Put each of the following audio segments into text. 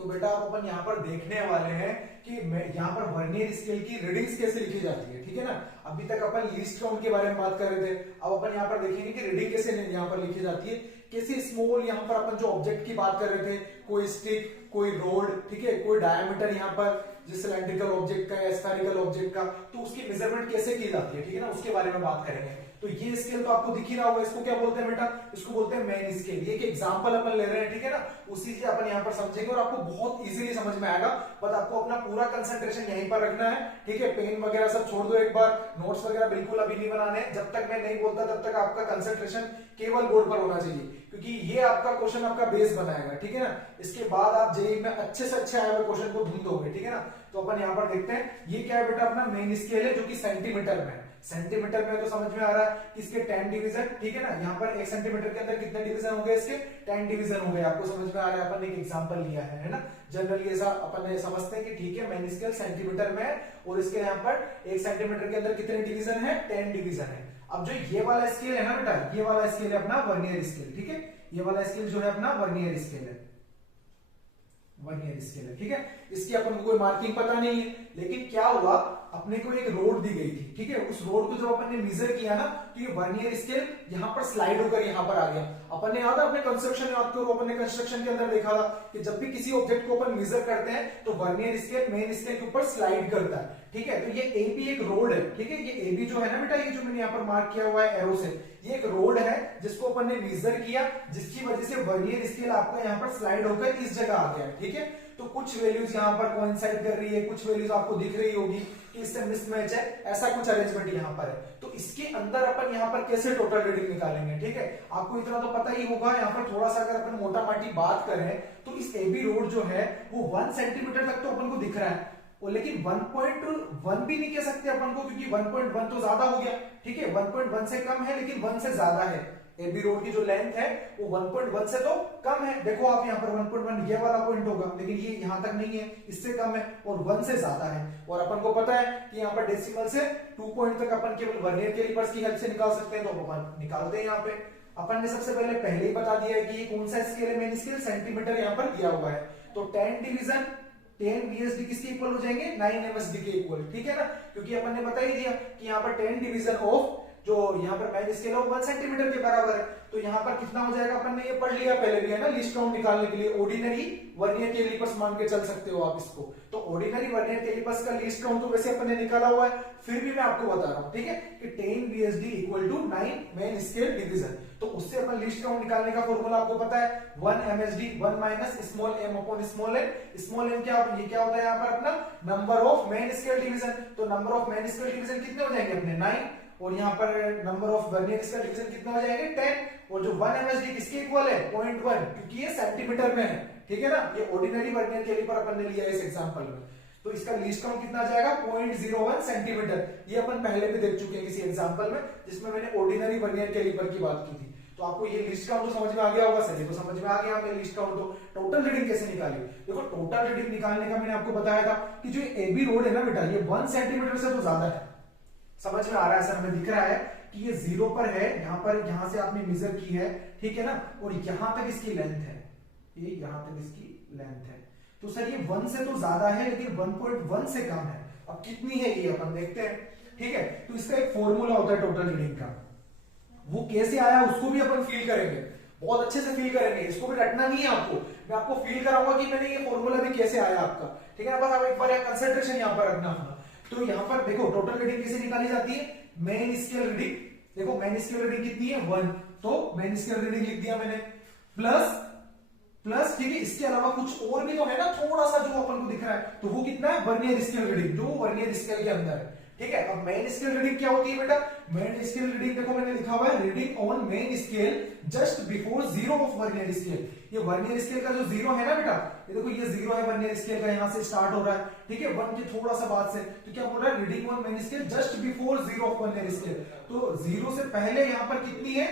तो बेटा आप अपन यहाँ पर देखने वाले हैं कि मैं यहाँ पर वर्नियर स्केल की रीडिंग्स कैसे लिखी जाती है, ठीक है ना। अभी तक अपन लीस्ट काउंट के बारे में बात कर रहे थे, अब अपन यहाँ पर देखेंगे कि रीडिंग कैसे यहाँ पर लिखी जाती है, कैसे स्मॉल यहाँ पर अपन जो ऑब्जेक्ट की बात कर रहे थे, कोई स्टिक, कोई रोड, ठीक है, कोई डायमीटर यहाँ पर जिस सिलेंड्रिकल ऑब्जेक्ट का या स्फेरिकल ऑब्जेक्ट का, तो उसकी मेजरमेंट कैसे की जाती है, ठीक है ना, उसके बारे में बात करेंगे। तो ये स्केल तो आपको दिख ही रहा होगा, इसको क्या बोलते हैं बेटा, इसको बोलते हैं मेन स्केल। ये एक एग्जांपल अपन ले रहे हैं, ठीक है ना, उसी से अपन यहाँ पर समझेंगे और आपको बहुत इजीली समझ में आएगा। बट आपको अपना पूरा कंसंट्रेशन यहीं पर रखना है, ठीक है। पेन वगैरह सब छोड़ दो एक बार, नोट्स वगैरह बिल्कुल अभी नहीं बनाने, जब तक मैं नहीं बोलता तब तक आपका कंसंट्रेशन केवल बोर्ड पर होना चाहिए, क्योंकि ये आपका क्वेश्चन आपका बेस बनाएगा, ठीक है ना। इसके बाद आप जेईई में अच्छे से अच्छे आए हुए क्वेश्चन को ढूंढ दोगे, ठीक है ना। तो अपन यहाँ पर देखते हैं, ये क्या है बेटा, अपना मेन स्केल है जो कि सेंटीमीटर में है। सेंटीमीटर में तो समझ में आ रहा है कि इसके 10 डिवीजन, ठीक है ना। यहाँ पर 1 सेंटीमीटर के अंदर कितने डिवीजन हो गए, इसके 10 डिवीजन हो गए, आपको समझ में आ रहा है। अपन एक एग्जांपल लिया है ना, जनरली ऐसा अपन समझते हैं कि ठीक है मेन स्केल सेंटीमीटर में है और इसके यहाँ पर 1 सेंटीमीटर के अंदर कितने डिवीजन है, 10 डिवीजन है। अब जो ये वाला स्केल है ना बेटा, ये वाला स्केल है अपना वर्नियर स्केल, ठीक है। ये वाला स्केल जो है अपना वर्नियर स्केल है, वर्नियर स्केल है, ठीक है। इसकी अपन को कोई मार्किंग पता नहीं है, लेकिन क्या हुआ, अपने को एक रोड दी गई थी, ठीक है। उस रोड को जब अपन ने मेजर किया ना, तो ये वर्नियर स्केल यहाँ पर स्लाइड होकर यहाँ पर आ गया। अपन ने याद है अपने कंस्ट्रक्शन याद करो, अपन ने कंस्ट्रक्शन के अंदर देखा था कि जब भी किसी ऑब्जेक्ट को अपन मेजर करते हैं तो वर्नियर स्केल मेन स्केल के ऊपर स्लाइड करता है, ठीक है। तो ये एबी एक रोड है, ठीक है। ये एबी जो है ना बेटा, ये जो मैंने यहाँ पर मार्क किया हुआ है एरो से, ये एक रोड है जिसको अपन ने मेजर किया, जिसकी वजह से वर्नियर स्केल आपका यहाँ पर स्लाइड होकर इस जगह आ गया है, ठीक है। तो कुछ वैल्यूज यहाँ पर कोइंसाइड कर रही है, कुछ वैल्यूज आपको दिख रही होगी कि इससे मिसमैच है, ऐसा कुछ अरेंजमेंट यहाँ पर है। तो इसके अंदर अपन यहाँ पर कैसे टोटल रीडिंग निकालेंगे, ठीक है। आपको इतना तो पता ही होगा। यहाँ पर थोड़ा सा अगर अपन मोटा माटी बात करें तो इस एबी रोड जो है वो 1 सेंटीमीटर तक तो अपन को दिख रहा है, और लेकिन 1.1 भी नहीं कह सकते अपन को, क्योंकि 1.1 तो ज्यादा हो गया, ठीक है। 1.1 से कम है लेकिन 1 से ज्यादा है। एबी रोड की जो लेंथ है वो 1.1 से तो कम है, देखो आप यहाँ पर 1.1 ये वाला पॉइंट होगा, लेकिन ये यहाँ तक नहीं है, इससे कम है, और 1 से ज्यादा है। और अपन को पता है कि यहाँ पर डेसिमल से 2 पॉइंट तक अपन केवल वर्नियर कैलिपर्स की हेल्प से निकाल सकते हैं, तो अपन निकालते हैं। यहाँ पे अपन ने सबसे पहले ही बता दिया है कि ये कौन सा स्केल है, मेन स्केल, सेंटीमीटर यहाँ पर दिया हुआ है। तो 10 डिवीजन 10 VSD किसके इक्वल हो जाएंगे, 9 MSD के इक्वल, ठीक है ना, क्योंकि अपन ने बता ही दिया कि यहाँ पर 10 डिवीजन ऑफ जो यहाँ पर मेन स्केल है 1 सेंटीमीटर के बराबर है। तो यहाँ पर कितना हो जाएगा, अपन ने ये पढ़ लिया पहले भी है ना, लिस्ट काउंट निकालने के लिए ऑर्डिनरी वर्नियर कैलिपर्स मान के चल सकते हो आप इसको। तो ऑर्डिनरी वर्नियर कैलिपर्स का लिस्ट काउंट तो वैसे अपन ने निकाला हुआ है, फिर भी मैं आपको बता रहा हूँ, ठीक है, कि 10 VSD equal to 9 main scale division. तो उससे अपन लिस्ट काउंट निकालने का फॉर्मूला आपको पता है, 1 MSD 1 minus small m upon small n। Small n क्या, ये क्या होता है यहाँ पर अपना number of main scale division. तो number of main scale division कितने हो जाएंगे अपने 9, और यहाँ पर number of vernier scale division कितना हो जाएंगे 10। और जो 1 MSD किसके इक्वल है, 0.1, क्योंकि ये सेंटीमीटर में है, ठीक है ना। ये ऑर्डिनरी वर्नियर कैलिपर अपन ने लिया है इस एग्जांपल में। तो इसका लीस्ट काउंट कितना आ जाएगा, 0.01 सेंटीमीटर। ये अपन पहले भी देख चुके हैं किसी एग्जांपल में, जिसमें मैंने ऑर्डिनरी वर्नियर कैलिपर की बात की थी। तो आपको ये लिस्ट काउंट तो समझ में आ गया होगा, सही तो समझ में आ गया हमें लिस्ट काउंट। तो टोटल रीडिंग कैसे निकाली, देखो टोटल रीडिंग निकालने का मैंने आपको बताया था कि जो एबी रोड है ना बेटा, ये 1 सेंटीमीटर से तो ज्यादा है, समझ में आ रहा है सर, हमें दिख रहा है कि ये 0 पर है, यहाँ पर, यहाँ से आपने मेजर की है, ठीक है ना, और यहाँ तक इसकी लेंथ है, ये यहाँ तक इसकी लेंथ है। तो सर ये 1 से तो ज्यादा है लेकिन 1.1 से कम है। अब कितनी है ये अपन देखते हैं, ठीक है। तो इसका एक फॉर्मूला होता है टोटल रीडिंग का, वो कैसे आया उसको भी अपन फील करेंगे, बहुत अच्छे से फील करेंगे। इसको भी रटना नहीं है आपको, मैं आपको फील कराऊंगा कि मैंने ये फॉर्मूला भी कैसे आया आपका, ठीक है ना। बस आप एक बार कंसंट्रेशन यहाँ पर रखना होगा। तो यहाँ पर देखो टोटल रीडिंग कैसे निकाली जाती है, मेन स्केल रीडिंग, देखो मेन स्केल रीडिंग कितनी है 1, तो मेन स्केल रीडिंग लिख दिया मैंने, प्लस ठीक है, इसके अलावा कुछ और भी तो है ना थोड़ा सा जो अपन को दिख रहा है, तो वो कितना है वर्नियर स्केल रीडिंग, जो वर्नियर स्केल के अंदर है, ठीक है। अब मेन स्केल रीडिंग क्या होती है बेटा, मेन स्केल रीडिंग देखो मैंने लिखा हुआ है, reading on main scale just before 0 of vernier scale. ये वर्नियर स्केल का जो 0 है ना बेटा, ये देखो ये 0 है वर्नियर स्केल का, यहां से स्टार्ट हो रहा है, ठीक है, 1 के थोड़ा सा बाद से। तो क्या बोल रहा है, reading on main scale just before 0 of vernier scale. तो 0 से पहले यहाँ पर कितनी है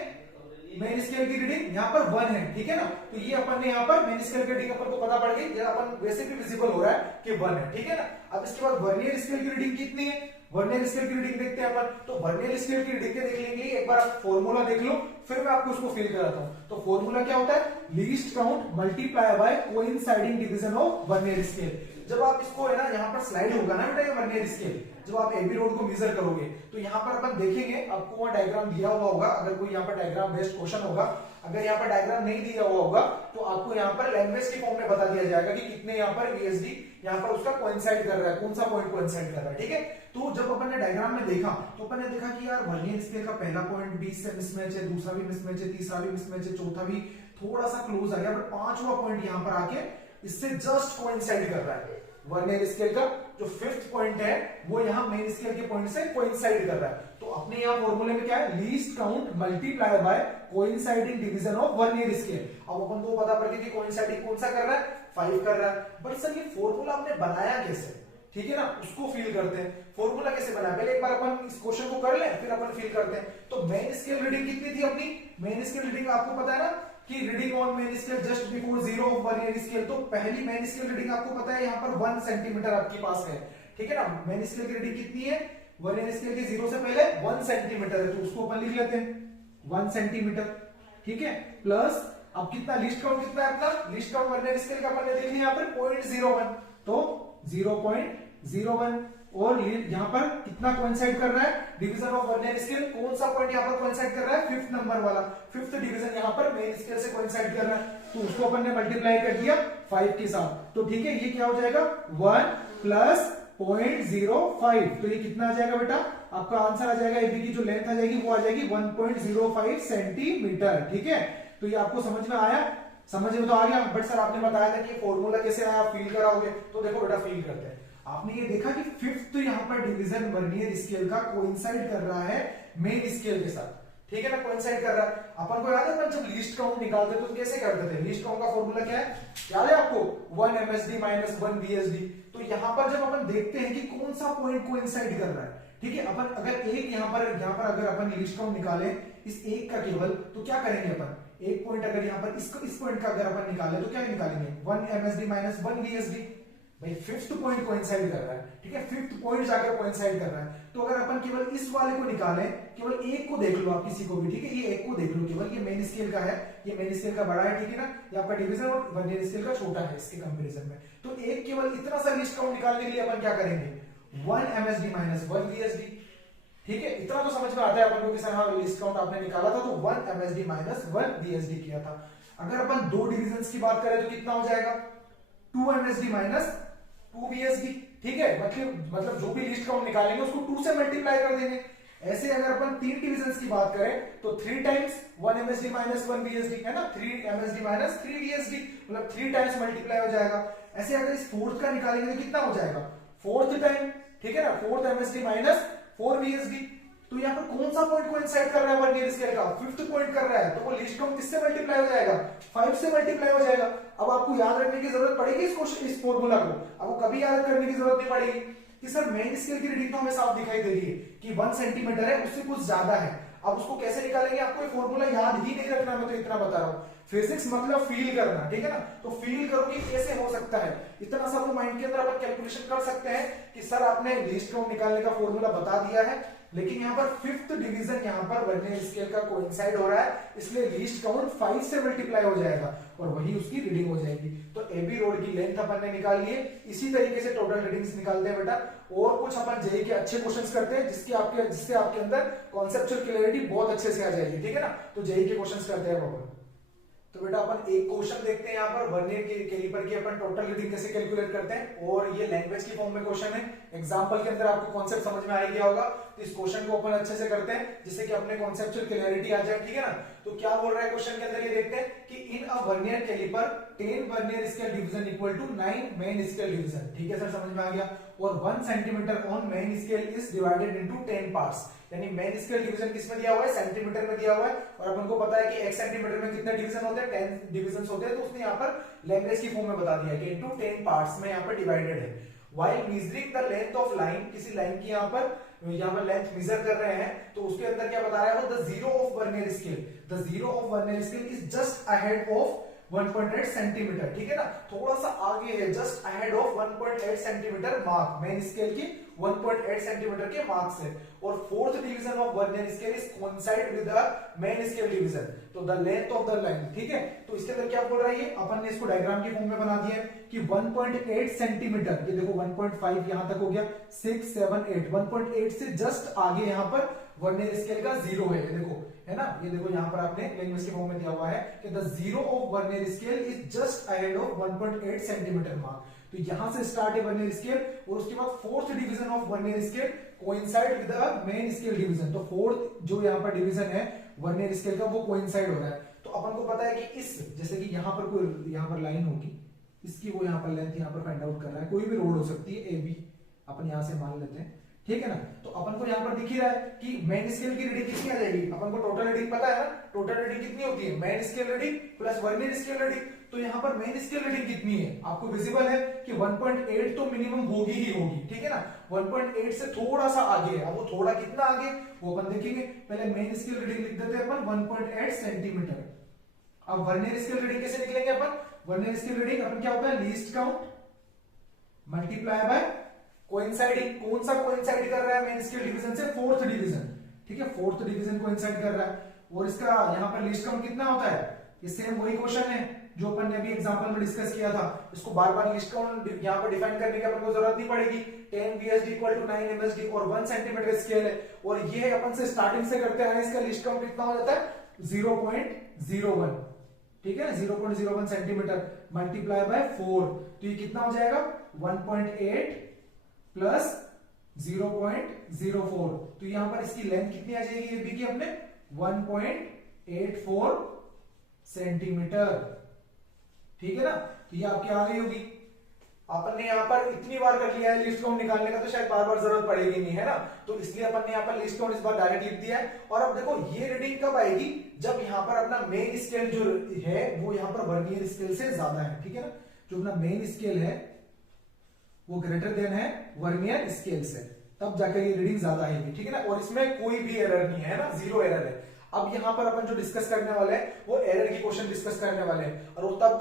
मेन स्केल की रीडिंग, यहाँ पर 1 है, ठीक है ना। तो ये अपन ने यहाँ पर मेन स्केल की रीडिंग अपन को पता पड़ गई, ये अपन वैसे भी विजिबल हो रहा है कि 1 है, ठीक है ना। अब इसके बाद वर्नियर स्केल की रीडिंग कितनी है, वर्नियर स्केल की रीडिंग देखते हैं अपन। तो वर्नियर स्केल की रीडिंग के देख लेंगे, एक बार आप फॉर्मूला देख लो, फिर मैं आपको उसको फिल कराता हूं। तो फॉर्मूला क्या होता है, least count multiply by coinciding division of vernier scale. जब आप इसको है ना यहाँ पर स्लाइड होगा ना बेटा ये वर्नियर स्केल, जब आप एबी रोड को मेजर करोगे तो यहाँ पर अपन देखेंगे, आपको वहां डायग्राम दिया हुआ होगा, अगर कोई यहाँ पर डायग्राम बेस्ड क्वेश्चन होगा, अगर यहाँ पर डायग्राम नहीं दिया हुआ होगा तो आपको यहाँ पर लैंग्वेज के फॉर्म में बता दिया जाएगा कि कितने यहाँ पर वीएसडी यहाँ पर उसका कोइंसाइड कर रहा है, कौन सा पॉइंट कोइंसाइड कर रहा है, ठीक है। तो जब अपन ने डायग्राम में देखा तो अपन ने देखा कि यार वर्नियर स्केल का पहला पॉइंट 20 से मिसमैच है, दूसरा भी मिसमैच है, तीसरा भी मिसमैच है, चौथा भी थोड़ा सा क्लोज आ गया, बट पांचवा पॉइंट यहाँ पर आके इससे जस्ट कोइंसाइड कर रहा है। वर्नियर स्केल का जो फिफ्थ पॉइंट है वो यहाँ मेन स्केल के पॉइंट से कोइंसाइड कर रहा है। तो अपने यहाँ फॉर्मूले में क्या है, least count multiply by coinciding division of vernier scale. अब अपन को पता पड़ गया कि कोइंसाइडिंग कौन सा कर रहा है, 5 कर रहा है। बट सर ये फॉर्मूला आपने बनाया कैसे, ठीक है ना, उसको फील करते हैं। फॉर्मूला कैसे बनाया, पहले एक बार अपन इस क्वेश्चन को कर लें फिर अपन फील करते हैं। तो मेन स्केल रीडिंग कितनी थी अपनी, मेन स्केल रीडिंग आपको पता है ना कि reading on main scale just before 0 of vernier scale. तो पहली मेन स्केल रीडिंग आपको पता है यहाँ पर 1 सेंटीमीटर आपके पास है, ठीक है ना। मेन स्केल की रीडिंग कितनी है, वर्नियर स्केल के 0 से पहले 1 सेंटीमीटर है, तो उसको अपन लिख लेते हैं 1 सेंटीमीटर, ठीक है। प्लस अब कितना लीस्ट काउंट कितना है अपना, लीस्ट काउंट वर्नियर स्केल का अपन ने देख लिया यहाँ पर 0.01, तो 0.01 और यहाँ पर कितना कोइंसाइड कर रहा है, डिवीजन ऑफ वर्नियर स्केल, कौन सा पॉइंट यहाँ पर कोइंसाइड कर रहा है, फिफ्थ नंबर वाला, फिफ्थ डिवीजन यहाँ पर मेन स्केल से कोइंसाइड कर रहा है। तो उसको अपन ने मल्टीप्लाई कर दिया 5 के साथ, तो ठीक है, ये क्या हो जाएगा 1 प्लस 0.05, तो ये कितना आ जाएगा बेटा, आपका आंसर आ जाएगा, एबी की जो लेंथ आ जाएगी वो आ जाएगी 1.05 सेंटीमीटर, ठीक है। तो ये आपको समझ में आया, समझ में तो आ गया। बट सर आपने बताया था कि फॉर्मूला कैसे आया, फील कराओगे, तो देखो बेटा फील करते हैं। आपने ये देखा कि फिफ्थ यहाँ पर डिवीजन वर्नियर स्केल का कोइंसाइड कर रहा है मेन स्केल के साथ, ठीक है ना, कोइंसाइड कर रहा है। अपन को याद है अपन जब लीस्ट काउंट निकालते तो कैसे करते थे, लीस्ट काउंट का फॉर्मूला क्या है, याद है आपको, 1 MSD माइनस 1 VSD। तो यहाँ पर जब अपन देखते हैं कि कौन सा पॉइंट कोइंसाइड कर रहा है, ठीक है, अपन अगर एक यहाँ पर अगर अपन लीस्ट काउंट निकाले इस एक का केवल, तो क्या करेंगे अपन, एक पॉइंट अगर यहाँ पर इस पॉइंट का अगर अपन निकाले तो क्या निकालेंगे, 1 MSD माइनस 1 VSD। भाई फिफ्थ पॉइंट कोइंसाइड कर रहा है, ठीक है, फिफ्थ पॉइंट जाकर कोइंसाइड कर रहा है। तो अगर अपन केवल इस वाले को निकालें, केवल एक को देख लो आप, किसी को भी, ठीक है, ये एक को देख लो केवल, ये मेन स्केल का है, ये मेन स्केल का बड़ा है, ठीक है ना, ये आपका डिवीजन और वर्नियर स्केल का छोटा है इसके कंपैरिजन में। तो एक केवल इतना सा लीस्ट काउंट निकालने के लिए अपन क्या करेंगे, 1 MSD माइनस 1 VSD, ठीक है। इतना तो समझ में आता है अपन को कि सर हाँ लीस्ट काउंट आपने निकाला था तो 1 MSD माइनस 1 VSD किया था। अगर अपन दो डिविजन्स की बात करें तो कितना हो जाएगा, 2 MSD माइनस 2 VSD, ठीक है, मतलब जो भी लिस्ट काउंट निकालेंगे उसको 2 से मल्टीप्लाई कर देंगे। ऐसे अगर अपन तीन डिविजन्स की बात करें तो 3 टाइम्स 1 MSD माइनस 1 VSD है ना, 3 MSD माइनस 3 VSD, मतलब 3 टाइम्स मल्टीप्लाई हो जाएगा। ऐसे अगर इस फोर्थ का निकालेंगे तो कितना हो जाएगा, 4th टाइम, ठीक है ना, 4th MSD माइनस 4 VSD। तो यहाँ पर कौन सा पॉइंट कोइंसाइड कर रहा है वर्नियर स्केल का, फिफ्थ पॉइंट कर रहा है, तो वो लीस्ट काउंट किससे मल्टीप्लाई हो जाएगा, 5 से मल्टीप्लाई हो जाएगा। अब आपको याद रखने की जरूरत पड़ेगी इस फॉर्मूला को, आपको कभी याद करने की जरूरत नहीं पड़ेगी कि सर मेन स्केल की रीडिंग तो हमें साफ दिखाई दे रही है कि 1 सेंटीमीटर है, उससे कुछ ज्यादा है। अब उसको कैसे निकालेंगे, आपको ये फॉर्मूला याद ही नहीं रखना, मैं तो इतना बता रहा हूँ। फिजिक्स मतलब फील करना, ठीक है ना, तो फील करो कि कैसे हो सकता है, इतना सा वो माइंड के अंदर अपन कैलकुलेशन कर सकते हैं कि सर आपने लीस्ट काउंट निकालने का फॉर्मूला बता दिया है, लेकिन यहाँ पर फिफ्थ डिवीजन यहाँ पर वर्नियर स्केल का कोइंसाइड हो रहा है, इसलिए लीस्ट काउंट 5 से मल्टीप्लाई हो जाएगा और वही उसकी रीडिंग हो जाएगी। तो एबी रोड की लेंथ अपन ने निकाल ली है, इसी तरीके से टोटल रीडिंग्स निकालते हैं बेटा। और कुछ अपन जेईई के अच्छे क्वेश्चंस करते हैं जिससे आपके अंदर कॉन्सेप्चुअल क्लैरिटी बहुत अच्छे से आ जाएगी, ठीक है ना। तो जेईई के क्वेश्चंस करते हैं अपन। तो बेटा अपन एक क्वेश्चन देखते हैं यहाँ पर वर्नियर कैलिपर की अपन टोटल रीडिंग कैसे कैलकुलेट करते हैं, और ये लैंग्वेज की फॉर्म में क्वेश्चन है। एग्जांपल के अंदर आपको कॉन्सेप्ट समझ में आ गया होगा, तो इस क्वेश्चन को अपन अच्छे से करते हैं जिससे कि अपने कॉन्सेप्चुअल क्लैरिटी आ जाए, ठीक है ना। तो क्या बोल रहा है क्वेश्चन के अंदर, ये देखते हैं कि in a vernier caliper 10 vernier scale division equal to 9 main scale division, ठीक है सर, समझ में आ गया। और 1 centimetre on main scale is divided into 10 parts, यानी मेन स्केल डिवीजन किसमें दिया हुआ है, सेंटीमीटर में दिया हुआ है। और अपन को पता है कि 1 सेंटीमीटर में कितने डिवीजन होते हैं, 10 डिवीजन होते हैं। तो उसने यहाँ पर लैंग्वेज की फॉर्म में बता दिया कि इनटू 10 पार्ट्स में यहाँ पर डिवाइडेड है। While measuring the length of line, किसी लाइन की यहाँ पर लेंथ मेजर कर रहे हैं, तो उसके अंदर क्या बता रहा है वो, the zero of vernier scale, the zero of vernier scale is just ahead of 1.8 centimetre, ठीक है ना, थोड़ा सा आगे है, just ahead of 1.8 centimetre mark, main scale की 1.8 सेंटीमीटर के मार्क से। और fourth division of vernier scale is coincide with the main scale division, तो the length of the line, ठीक है। तो इसके अंदर क्या बोल रहा है ये, अपन ने इसको डायग्राम के फॉर्म में बना दिया है कि 1.8 सेंटीमीटर, ये देखो 1.5 यहां तक हो गया, 6 7 8, 1.8 से जस्ट आगे यहां पर वर्नियर स्केल का जीरो है, ये देखो, है ना, ये देखो यहां पर आपने लैंग्वेज के फॉर्म में दिया हुआ है कि the zero of vernier scale is just ahead of 1.8 centimetre mark. तो यहां से स्टार्ट है वर्नियर स्केल, और उसके बाद fourth division of vernier scale coincide with the main scale division, तो फोर्थ जो यहां पर डिवीजन है वर्नियर स्केल का वो कोइंसाइड हो रहा है। तो अपन को पता है कि इस, जैसे कि यहां पर कोई यहां पर लाइन होगी, इसकी वो यहां पर लेंथ यहां पर फाइंड आउट कर रहा है, कोई भी रोड हो सकती है ए बी, अपन यहां से मान लेते हैं, ठीक है ना। तो अपन को यहां पर दिख ही रहा है कि मेन स्केल की रीडिंग कितनी आ जाएगी, अपन को टोटल रीडिंग पता है ना, टोटल रीडिंग कितनी होती है, main scale reading plus vernier scale reading. तो यहां पर मेन स्केल रीडिंग कितनी है, आपको विजिबल है कि 1.8 तो मिनिमम होगी ही होगी, ठीक है ना, 1.8 से थोड़ा सा आगे है। अब वो थोड़ा कितना आगे वो अपन देखेंगे, पहले मेन स्केल रीडिंग लिख देते हैं अपन 1.8 सेंटीमीटर। अब वर्नियर स्केल रीडिंग कैसे निकलेंगे अपन, वर्नियर स्केल रीडिंग अपन क्या होता है, least count multiply by coinciding, कौन सा कोइंसाइड कर रहा है मेन स्केल डिवीजन से, फोर्थ डिवीजन, ठीक है, फोर्थ डिवीजन कोइंसाइड कर रहा है। और इसका यहां पर लिस्ट काउंट कितना होता है, ये सेम वही क्वेश्चन है जो अपन ने अभी एग्जांपल में डिस्कस किया था, इसको बार बार लिस्ट काउंट यहां पर डिफाइन करने की अपन को जरूरत नहीं पड़ेगी। 10 VSD इक्वल टू 9 MSD और 1 सेंटीमीटर स्केल है, और ये अपन से स्टार्टिंग से करते आए, इसका लिस्ट काउंट कितना हो जाता है 0.01, ठीक है, 0.01 सेंटीमीटर मल्टीप्लाई बाय 4, तो ये कितना हो जाएगा 1.8 प्लस 0.04, तो यहां पर इसकी लेंथ कितनी आ जाएगी ये भी की अपने 1.84 सेंटीमीटर, ठीक है ना। तो ये आपकी आ गई होगी। अपन ने यहां पर इतनी बार कर लिया है लिस्ट काउंट निकालने का, तो शायद बार बार जरूरत पड़ेगी नहीं, है ना, तो इसलिए अपन ने यहां पर लिस्ट काउंट इस बार डायरेक्ट लिख दिया है। और अब देखो ये रीडिंग कब आएगी, जब यहां पर अपना मेन स्केल जो है वो यहां पर वर्नियर स्केल से ज्यादा है, ठीक है ना, जो अपना मेन स्केल है वो ग्रेटर देन है वर्नियर स्केल से, तब जाकर ये रीडिंग ज्यादा आएगी, ठीक है ना। और इसमें कोई भी एरर नहीं है ना, जीरो एरर है। अब यहां पर अपन जो डिस्कस करने वाले हैं वो एरर की क्वेश्चन डिस्कस करने वाले हैं, और तब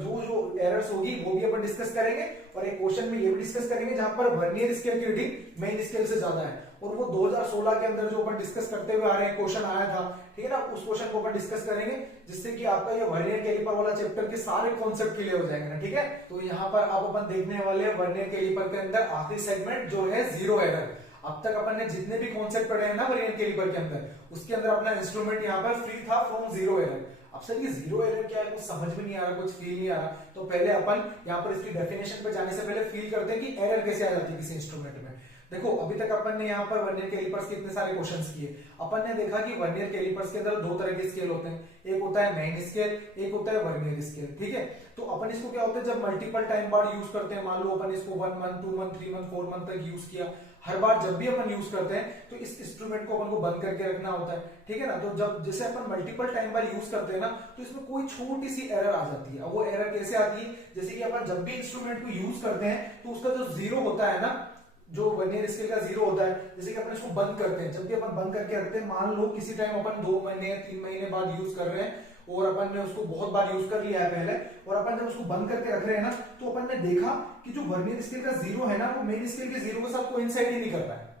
जो एरर्स होगी वो भी अपन डिस्कस करेंगे, और एक क्वेश्चन में ये भी डिस्कस करेंगे जहां पर वर्नियर स्केल की रीडिंग मेन स्केल से ज्यादा है, और वो 2016 के अंदर जो अपन डिस्कस करते हुए आ रहे हैं क्वेश्चन आया था, ठीक है ना, उस क्वेश्चन को अपन डिस्कस करेंगे, जिससे कि आपका ये वर्नियर कैलिपर वाला चैप्टर के सारे कॉन्सेप्ट क्लियर हो जाएंगे ना, ठीक है। तो यहाँ पर अब अपन देखने वाले वर्नियर कैलिपर के अंदर आखिरी सेगमेंट जो है जीरो एरर। अब तक अपन ने जितने भी कॉन्सेप्ट पढ़े हैं ना वर्नियर कैलिपर के अंदर, उसके अंदर अपना इंस्ट्रूमेंट यहाँ पर फ्री था फ्रॉम जीरो एरर। अब सर ये जीरो एरर क्या है, कुछ समझ में नहीं आ रहा, कुछ फील नहीं आ रहा, तो पहले अपन यहाँ पर इसकी डेफिनेशन पे जाने से पहले फील करते हैं कि एरर कैसे आ जाती है किसी इंस्ट्रूमेंट में। देखो अभी तक अपन ने यहाँ पर वर्नियर कैलिपर्स के इतने सारे क्वेश्चंस किए, अपन ने देखा कि वर्नियर कैलिपर्स के अंदर दो तरह के स्केल होते हैं, एक होता है मेन स्केल, एक होता है वर्नियर स्केल, ठीक है। तो अपन इसको क्या होता है जब मल्टीपल टाइम बार यूज करते हैं, मान लो अपन इसको 1 मंथ 2 मंथ 3 मंथ 4 मंथ तक यूज किया, हर बार जब भी अपन यूज करते हैं तो इस इंस्ट्रूमेंट को अपन को बंद करके रखना होता है, ठीक है ना। तो जब जैसे अपन मल्टीपल टाइम बार यूज करते हैं ना, तो इसमें कोई छोटी सी एरर आ जाती है। अब वो एरर कैसे आती है, जैसे कि अपन जब भी इंस्ट्रूमेंट को यूज करते हैं तो उसका जो जीरो होता है ना, जो वर्नियर स्केल का जीरो होता है, जैसे कि अपन इसको बंद करते हैं, जब भी अपन बंद करके रखते हैं, मान लो किसी टाइम अपन 2 महीने या 3 महीने बाद यूज कर रहे हैं, और अपन ने उसको बहुत बार यूज कर लिया है पहले, और अपन जब उसको बंद करके रख रहे हैं ना, तो अपन ने देखा कि जो वर्नियर स्केल का जीरो है ना, वो मेन स्केल के जीरो के साथ कोइंसाइड ही नहीं कर रहा है।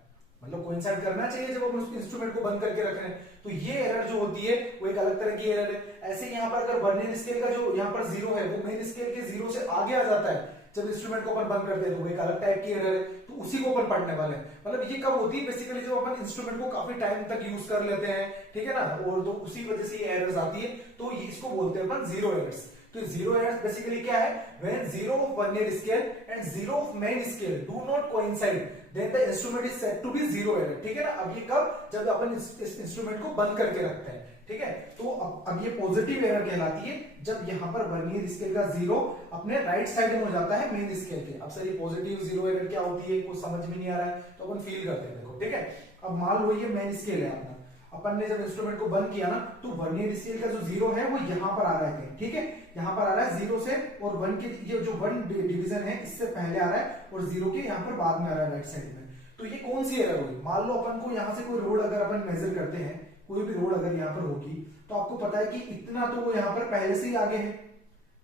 मतलब कोइंसाइड करना चाहिए जब अपन उस इंस्ट्रूमेंट को बंद करके रख रहे हैं, तो ये एरर जो होती है वो एक अलग तरह की एरर है। ऐसे यहाँ पर अगर वर्नियर स्केल का जो यहाँ पर जीरो है वो मेन स्केल के जीरो से आगे आ जाता है जब इंस्ट्रूमेंट को अपन बंद करते हैं, तो वो एक अलग टाइप की एरर है, तो उसी को अपन पढ़ने वाले हैं। मतलब ये कब होती है, बेसिकली जब अपन इंस्ट्रूमेंट को काफी टाइम तक यूज कर लेते हैं, ठीक है ना, और तो उसी वजह से ये एरर्स आती है, तो इसको बोलते हैं अपन जीरो एरर्स। तो जीरो एरर्स बेसिकली क्या है, when zero of vernier scale and zero of main scale do not coincide then the instrument is said to be zero error, ठीक है ना। अब ये कब, जब अपन इस इंस्ट्रूमेंट को बंद करके रखते हैं, ठीक है। तो अब ये पॉजिटिव एरर कहलाती है जब यहाँ पर वर्नियर स्केल का जीरो अपने राइट साइड में हो जाता है मेन स्केल के। अब सर ये पॉजिटिव जीरो एरर क्या होती है, कुछ समझ में नहीं आ रहा है, तो अपन फील करते हैं, देखो, ठीक है। अब मान लो ये मेन स्केल है अपना, अपन ने जब इंस्ट्रूमेंट को बंद किया ना, तो वर्नियर स्केल का जो जीरो है वो यहाँ पर आ रहा है, ठीक है, यहाँ पर आ रहा है जीरो से, और 1 के ये जो 1 डिवीजन है इससे पहले आ रहा है, और जीरो के यहाँ पर बाद में आ रहा है राइट साइड में। तो ये कौन सी एरर होगी, मान लो अपन को यहाँ से कोई रोड अगर अपन मेजर करते हैं, कोई भी रोड अगर यहाँ पर होगी, तो आपको पता है कि इतना तो वो यहाँ पर पहले से ही आगे है,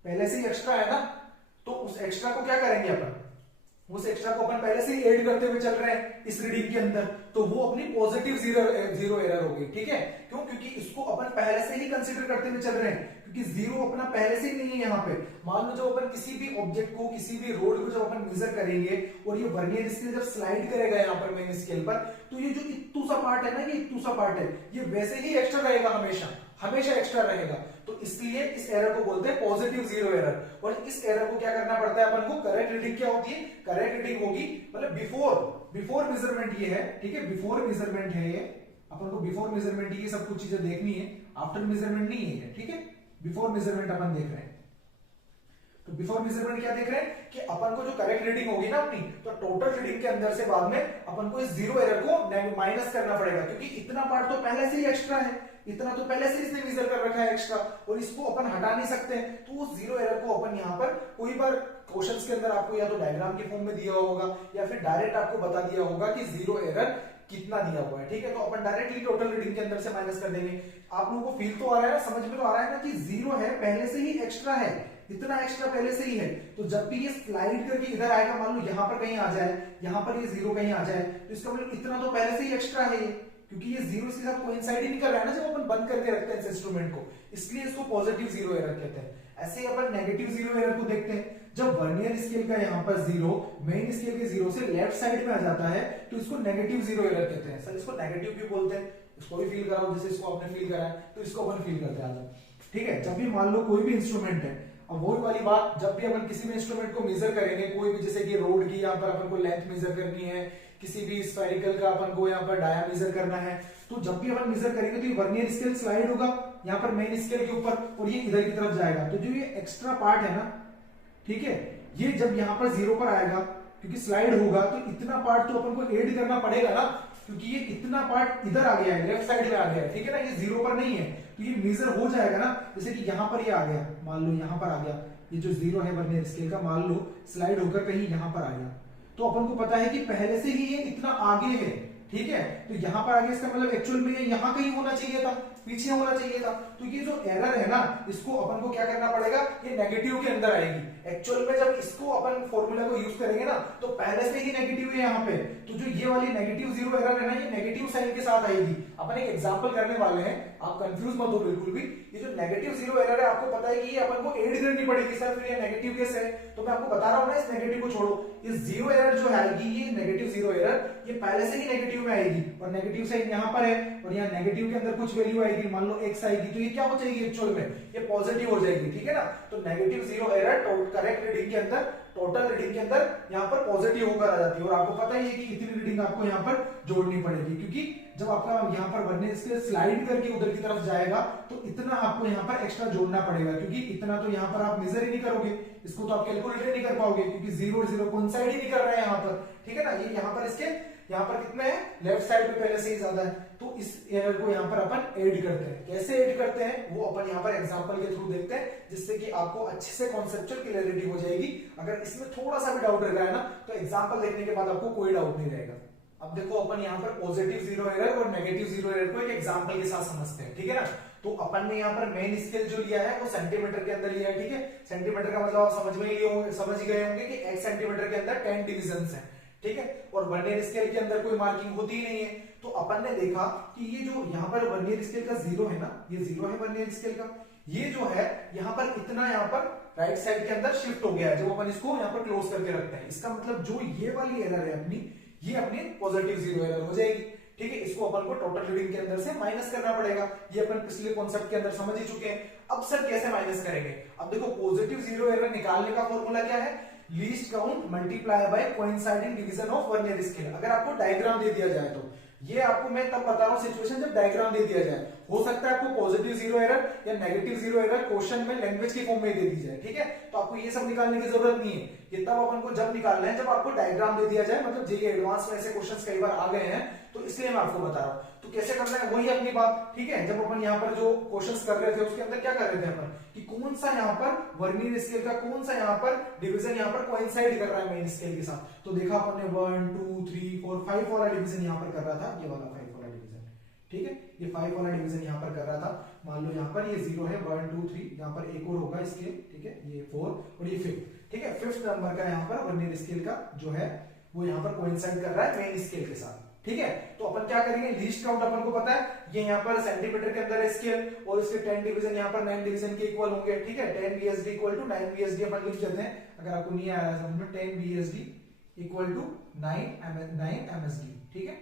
पहले से ही एक्स्ट्रा है ना, तो उस एक्स्ट्रा को क्या करेंगे अपन, उस एक्स्ट्रा को अपन पहले से ही ऐड करते हुए चल रहे हैं इस रीडिंग के अंदर, तो वो अपनी पॉजिटिव जीरो एरर होगी, ठीक है। क्यों? क्योंकि इसको अपन पहले से ही कंसीडर करते हुए चल रहे हैं, क्योंकि जीरो अपना पहले से ही नहीं है यहाँ पे। मान लो जब अपन किसी भी ऑब्जेक्ट को, किसी भी रोड को जब अपन मेजर करेंगे और ये वर्नियर स्केल जब स्लाइड करेगा यहाँ पर मेन स्केल पर, तो ये जो इत्तू सा पार्ट है ना, ये इत्तू सा पार्ट है, ये वैसे ही एक्स्ट्रा रहेगा, हमेशा हमेशा एक्स्ट्रा रहेगा। तो इसलिए इस एरर को बोलते हैं पॉजिटिव जीरो एरर। और इस एरर को क्या करना पड़ता है अपन को, करेक्ट रीडिंग क्या होती है, करेक्ट रीडिंग होगी मतलब बिफोर मेजरमेंट ये है, ठीक है, बिफोर मेजरमेंट है ये, अपन को बिफोर मेजरमेंट ये सब कुछ चीजें देखनी है, आफ्टर मेजरमेंट नहीं है, ठीक है। बिफोर मेजरमेंट अपन देख रहे हैं, तो बिफोर मेजरमेंट क्या देख रहे हैं कि अपन को जो करेक्ट रीडिंग होगी ना अपनी, तो टोटल रीडिंग के अंदर से बाद में अपन को इस जीरो एरर को माइनस करना पड़ेगा, क्योंकि इतना पार्ट तो पहले से ही एक्स्ट्रा है, इतना तो पहले से इसने मेजर कर रखा है एक्स्ट्रा, और इसको अपन हटा नहीं सकते हैं। तो उस जीरो एरर को अपन यहाँ पर कोई बार क्वेश्चंस के अंदर आपको या तो डायग्राम के फॉर्म में दिया होगा या फिर डायरेक्ट आपको बता दिया होगा कि जीरो एरर कितना दिया हुआ है, ठीक है। तो अपन डायरेक्टली टोटल रीडिंग के अंदर से माइनस कर देंगे। आप लोगों को फील तो आ रहा है ना, समझ में तो आ रहा है ना कि जीरो है, पहले से ही एक्स्ट्रा है, इतना एक्स्ट्रा पहले से ही है। तो जब भी ये स्लाइड करके इधर आएगा, मान लो यहां पर कहीं आ जाए, यहां पर ये जीरो कहीं आ जाए, तो इसका मतलब इतना तो पहले से ही एक्स्ट्रा है ये, क्योंकि ये जीरो के साथ कोइंसाइड ही नहीं कर रहा है ना जब अपन बंद करके रखते हैं इस इंस्ट्रूमेंट को, इसलिए इसको पॉजिटिव जीरो एरर कहते हैं। ऐसे ही अपन नेगेटिव जीरो एरर को देखते हैं, जब वर्नियर स्केल का यहाँ पर जीरो मेन स्केल के जीरो से लेफ्ट साइड में आ जाता है, तो इसको नेगेटिव जीरो एरर कहते हैं। सर इसको नेगेटिव क्यों बोलते हैं, इसको भी फील कराओ, जैसे इसको आपने फील करा है, तो इसको अपन फील करते हैं, ठीक है। जब भी मान लो कोई भी इंस्ट्रूमेंट है, अब वही वाली बात, जब भी अपन किसी भी इंस्ट्रूमेंट को मेजर करेंगे, कोई भी, जैसे कि रोड की यहाँ पर अपन को लेंथ मेजर करनी है, किसी भी स्फेरिकल का अपन को यहाँ पर डाया मेजर करना है, तो जब भी अपन मेजर करेंगे तो ये वर्नियर स्केल स्लाइड होगा यहाँ पर मेन स्केल के ऊपर, और ये इधर की तरफ जाएगा। तो जो ये एक्स्ट्रा पार्ट है ना, ठीक है, ये जब यहाँ पर जीरो पर आएगा, क्योंकि स्लाइड होगा, तो इतना पार्ट तो अपन को ऐड करना पड़ेगा ना, क्योंकि ये इतना पार्ट इधर आ गया है, लेफ्ट साइड में आ गया है, ठीक है ना, ये जीरो पर नहीं है, तो ये मेजर हो जाएगा ना। जैसे कि यहाँ पर ये आ गया, मान लो यहाँ पर आ गया, ये जो जीरो है वर्नियर स्केल का, मान लो स्लाइड होकर कहीं यहाँ पर आ गया, तो अपन को पता है कि पहले से ही ये इतना आगे है, ठीक है। तो यहाँ पर आगे, इसका मतलब एक्चुअल में यहाँ कहीं होना चाहिए था, पीछे होना चाहिए था। तो ये जो एरर है ना, इसको अपन को क्या करना पड़ेगा, ये नेगेटिव के अंदर आएगी। एक्चुअल में जब इसको अपन फॉर्मूला को यूज करेंगे ना, तो पहले से ही नेगेटिव है यहाँ पे, तो जो ये वाली नेगेटिव जीरो एरर है ना, ये नेगेटिव साइन के साथ आएगी। अपन एक एग्जांपल करने वाले हैं, आप कंफ्यूज मत हो बिल्कुल भी। ये जो नेगेटिव जीरो एरर है, आपको पता है कि ये अपन को ऐड करनी पड़ेगी सर, फिर ये नेगेटिव केस है, तो मैं आपको बता रहा हूं ना, इस नेगेटिव को छोड़ो, ये जीरो एरर जो आएगी, ये नेगेटिव जीरो एरर, ये पहले से ही नेगेटिव में आएगी, और नेगेटिव साइन यहाँ पर है, और यहाँ नेगेटिव के अंदर कुछ वैल्यू आएगी, मान लो x आएगी, तो ये क्या हो जाएगी एक्चुअल में, ये पॉजिटिव हो जाएगी, ठीक है ना। तो negative zero error correct reading के अंदर, टोटल रीडिंग के अंदर यहाँ पर पॉजिटिव होकर आ जाती है। और आपको पता ही है कि इतनी रीडिंग आपको यहाँ पर जोड़नी पड़ेगी, क्योंकि जब आपका यहाँ पर वर्नियर स्केल स्लाइड करके उधर की तरफ जाएगा, तो इतना आपको यहाँ पर एक्स्ट्रा जोड़ना पड़ेगा, क्योंकि इतना तो यहाँ पर आप मेजर ही नहीं करोगे, इसको तो आप कैलकुलेट नहीं कर पाओगे, क्योंकि जीरो जीरो कोइंसाइड ही नहीं कर रहे हैं यहाँ पर, ठीक है ना। ये यहाँ पर इसके यहाँ पर कितने हैं, लेफ्ट साइड पे पहले से ही ज्यादा है, तो इस एरर को यहाँ पर अपन ऐड करते हैं। कैसे ऐड करते हैं वो अपन यहाँ पर एग्जांपल के थ्रू देखते हैं, जिससे कि आपको अच्छे से कॉन्सेप्चुअल क्लैरिटी हो जाएगी। अगर इसमें थोड़ा सा भी डाउट रह रहा है ना, तो एग्जांपल देखने के बाद आपको कोई डाउट नहीं रहेगा। अब देखो अपन यहाँ पर पॉजिटिव जीरो एरर और नेगेटिव जीरो एरर को एक एग्जांपल के साथ समझते हैं, ठीक है ना। तो अपन ने यहाँ पर मेन स्केल जो लिया है वो सेंटीमीटर के अंदर लिया है, ठीक है। सेंटीमीटर का मतलब आप समझ ही गए होंगे कि 1 सेंटीमीटर के अंदर 10 डिविजन्स हैं, ठीक है। और वर्नियर स्केल के अंदर कोई मार्किंग होती ही नहीं है। तो अपन ने देखा कि ये जो यहाँ पर वर्नियर स्केल का जीरो है ना, ये जीरो है वर्नियर स्केल का, ये जो है यहाँ पर इतना यहाँ पर राइट साइड के अंदर शिफ्ट हो गया है, जब अपन इसको यहाँ पर क्लोज करके रखते हैं। इसका मतलब जो ये वाली एरर है अपनी, ये अपनी पॉजिटिव जीरो एरर हो जाएगी, ठीक है। इसको अपन को टोटल रीडिंग के अंदर से माइनस करना पड़ेगा, ये अपन पिछले कॉन्सेप्ट के अंदर समझ ही चुके हैं। अब सर कैसे माइनस करेंगे, अब देखो पॉजिटिव जीरो एरर निकालने का फॉर्मूला क्या है, least count multiply by coinciding division of vernier scale. अगर आपको डायग्राम दे दिया जाए तो, ये आपको मैं तब बता रहा हूं सिचुएशन जब डायग्राम दे दिया जाए। हो सकता है आपको पॉजिटिव जीरो एरर या नेगेटिव जीरो एरर क्वेश्चन में लैंग्वेज की फॉर्म में दे दी जाए, ठीक है। तो आपको ये सब निकालने की जरूरत नहीं है, ये तब अपन को जब निकालना है जब आपको डायग्राम दे दिया जाए, मतलब जेईई एडवांस में ऐसे क्वेश्चंस कई बार आ गए हैं, तो इसलिए मैं आपको बता रहा हूं। तो कैसे करना है वही अपनी बात, ठीक है। जब अपन यहाँ पर जो क्वेश्चंस कर रहे थे उसके अंदर क्या कर रहे थे अपन, कि कौन सा यहाँ पर वर्नियर स्केल का कौन सा यहाँ पर डिवीजन यहाँ पर कोइंसाइड कर रहा है मेन स्केल के साथ। तो देखा अपन ने 1 2 3 4 5 वाला डिवीजन यहाँ पर कर रहा था, ये वाला 5 वाला डिवीजन, ठीक है, ये 5 वाला डिवीजन यहाँ पर कर रहा था। मान लो यहाँ पर ये 0 है, 1 2 3, यहाँ पर एक और होगा स्केल, ठीक है, ये 4 और ये 5, ठीक है। 5th नंबर का यहाँ पर वर्नियर स्केल का जो है वो यहाँ पर कोइंसाइड कर रहा है मेन स्केल के साथ, ठीक है। तो अपन क्या करेंगे, लीस्ट काउंट अपन को पता है, ये यहाँ पर सेंटीमीटर के अंदर है स्केल और इसके 10 डिवीजन यहाँ पर 9 डिवीजन के इक्वल होंगे, ठीक है। 10 VSD इक्वल टू 9 VSD अपन लिख देते हैं, अगर आपको नहीं आ रहा है समझ में, 10 VSD इक्वल टू 9 MSD, ठीक है,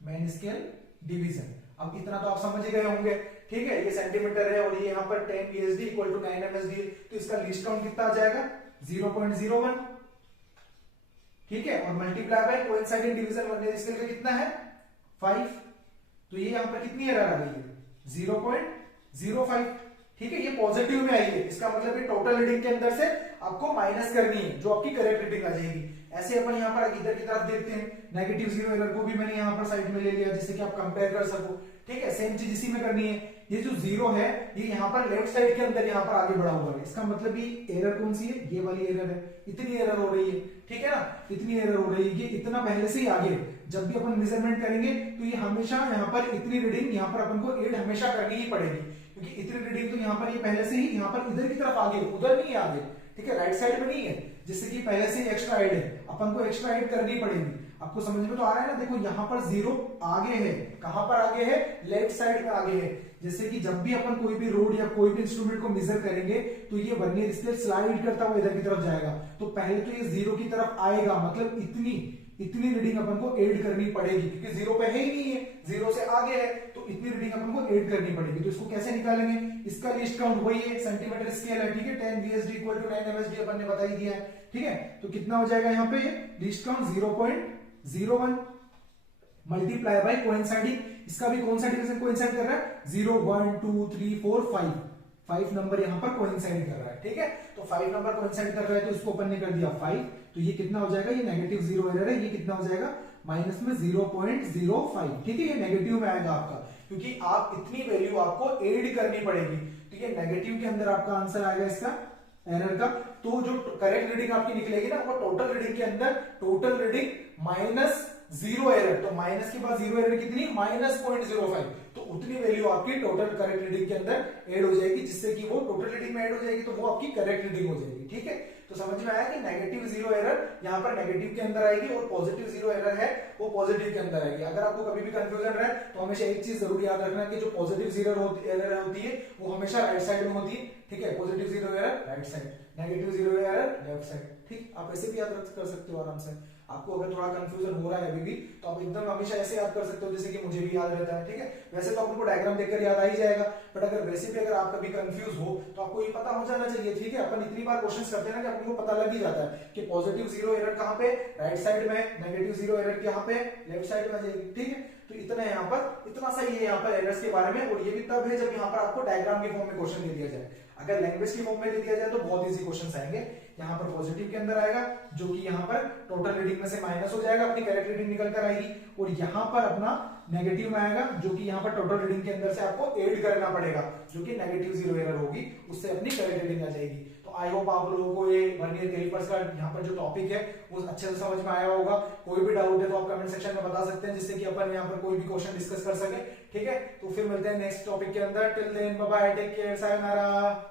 मेन स्केल डिवीजन। अब इतना तो आप समझ ही गए होंगे, ठीक है। ये सेंटीमीटर है और ये यहाँ पर 10 VSD इक्वल टू 9 MSD है, तो इसका लीस्ट काउंट कितना आ जाएगा, 0.01, ठीक है। और multiply by coinciding division vernier scale का कितना है 5, तो ये यहाँ पर कितनी एरर आ गई है 0.05, ठीक है। ये पॉजिटिव में आई है, इसका मतलब ये टोटल रीडिंग के अंदर से आपको माइनस करनी है, जो आपकी करेक्ट रीडिंग आ जाएगी। ऐसे अपन यहाँ पर इधर की तरफ देखते हैं, नेगेटिव 0 एरर को भी मैंने यहाँ पर साइड में ले लिया जिससे कि आप कंपेयर कर सको, ठीक है। सेम चीज इसी में करनी है, ये जो 0 है ये यहाँ पर लेफ्ट साइड के अंदर यहाँ पर आगे बढ़ा हुआ है, इसका मतलब ये एरर कौन सी है, ये वाली एरर है, इतनी एरर हो रही है, ठीक है ना, इतनी एरर हो रही है, ये इतना पहले से ही आगे। जब भी अपन मेजरमेंट करेंगे तो ये हमेशा यहाँ पर इतनी रीडिंग यहाँ पर अपन को ऐड हमेशा करनी ही पड़ेगी, क्योंकि इतनी रीडिंग तो यहाँ पर ये पहले से ही यहाँ पर इधर की तरफ आगे, उधर नहीं आगे, ठीक है, राइट साइड में नहीं है, जिससे कि पहले से एक्स्ट्रा ऐड है, अपन को एक्स्ट्रा ऐड करनी पड़ेगी। आपको समझ में तो आ रहा है ना, देखो यहाँ पर 0 आगे है, कहां पर आगे है, लेफ्ट साइड में आगे है, जैसे कि जब भी अपन कोई भी रोड या कोई भी इंस्ट्रूमेंट को मेजर करेंगे तो ये वर्नियर स्केल स्लाइड करता हुआ इधर की तरफ जाएगा, तो पहले तो ये 0 की तरफ आएगा, मतलब इतनी रीडिंग अपन को ऐड करनी पड़ेगी, क्योंकि 0 पे है ही नहीं है, 0 से आगे है, तो इतनी रीडिंग अपन को ऐड करनी पड़ेगी। तो इसको कैसे निकालेंगे, इसका लिस्ट काउंट वही है, सेंटीमीटर स्केल है, ठीक है, 10 VSD इक्वल टू 9 MSD अपन ने बता ही दिया है, ठीक है। तो कितना हो जाएगा यहाँ पे, list count 0.01 multiply by coinciding, इसका भी कौन सा डिवीजन कोइंसाइड कर रहा है, 0 1 2 3 4 5 नंबर यहाँ पर कोइंसाइड कर रहा है, ठीक है। तो 5 नंबर कोइंसाइड कर रहा है, तो इसको अपन ने कर दिया 5, तो ये कितना हो जाएगा, ये नेगेटिव 0 एरर है, ये कितना हो जाएगा माइनस में 0.05, ठीक है, ये नेगेटिव में आएगा आपका, क्योंकि आप इतनी वैल्यू आपको ऐड करनी पड़ेगी, ठीक है। नेगेटिव के अंदर आपका आंसर आएगा इसका एरर का, तो जो करेक्ट रीडिंग आपकी निकलेगी ना, वो टोटल रीडिंग के अंदर टोटल रीडिंग माइनस 0 एरर, तो माइनस के बाद 0 एरर कितनी, -0.05, तो उतनी वैल्यू आपकी टोटल करेक्ट रीडिंग के अंदर ऐड हो जाएगी, जिससे कि वो टोटल रीडिंग में ऐड हो जाएगी, तो वो आपकी करेक्ट रीडिंग हो जाएगी, ठीक है। तो समझ में आया कि नेगेटिव 0 एरर यहाँ पर नेगेटिव के अंदर आएगी और पॉजिटिव 0 एरर है वो पॉजिटिव के अंदर आएगी। अगर आपको कभी भी कंफ्यूजन रहे तो हमेशा एक चीज जरूर याद रखना कि जो पॉजिटिव 0 एरर होती है वो हमेशा राइट साइड में होती है, ठीक है, positive 0 error right side, negative 0 error left side, ठीक। आप ऐसे भी याद कर सकते हो आराम से। आपको अगर थोड़ा कंफ्यूजन हो रहा है अभी भी, तो आप एकदम हमेशा ऐसे याद कर सकते हो जैसे कि मुझे भी याद रहता है, ठीक है। वैसे तो आपको डायग्राम देखकर याद आ ही जाएगा, बट अगर वैसे भी अगर आप कभी कंफ्यूज हो तो आपको ये पता हो जाना चाहिए, ठीक है। अपन इतनी बार क्वेश्चंस करते हैं ना कि आपको पता लग ही जाता है कि पॉजिटिव 0 एरर कहां पे, राइट साइड में, नेगेटिव 0 एरर कहां पे, लेफ्ट साइड में आ जाएगी, ठीक है। तो इतना यहाँ पर, इतना सही है यहाँ पर एरर्स के बारे में, और ये भी तब है जब यहाँ पर आपको डायग्राम के फॉर्म में क्वेश्चन दे दिया जाए। अगर लैंग्वेज के फॉर्म में दे दिया जाए तो बहुत इजी क्वेश्चंस आएंगे। यहाँ पर पॉजिटिव के अंदर आएगा, जो कि यहाँ पर टोटल रीडिंग में से माइनस हो जाएगा, अपनी करेक्ट रीडिंग निकल कर आएगी, और यहाँ पर अपना नेगेटिव में आएगा, जो कि यहाँ पर टोटल रीडिंग के अंदर से आपको ऐड करना पड़ेगा, जो कि नेगेटिव 0 एरर होगी, उससे अपनी करेक्ट रीडिंग आ जाएगी। तो आई होप आप लोगों को ये वर्नियर कैलिपर्स का यहाँ पर जो टॉपिक है वो अच्छे से समझ में आया होगा। कोई भी डाउट है तो आप कमेंट सेक्शन में बता सकते हैं, जिससे कि अपन यहाँ पर कोई भी क्वेश्चन डिस्कस कर सके, ठीक है। तो फिर मिलते हैं नेक्स्ट टॉपिक के अंदर, till then bye bye, take care, sayonara.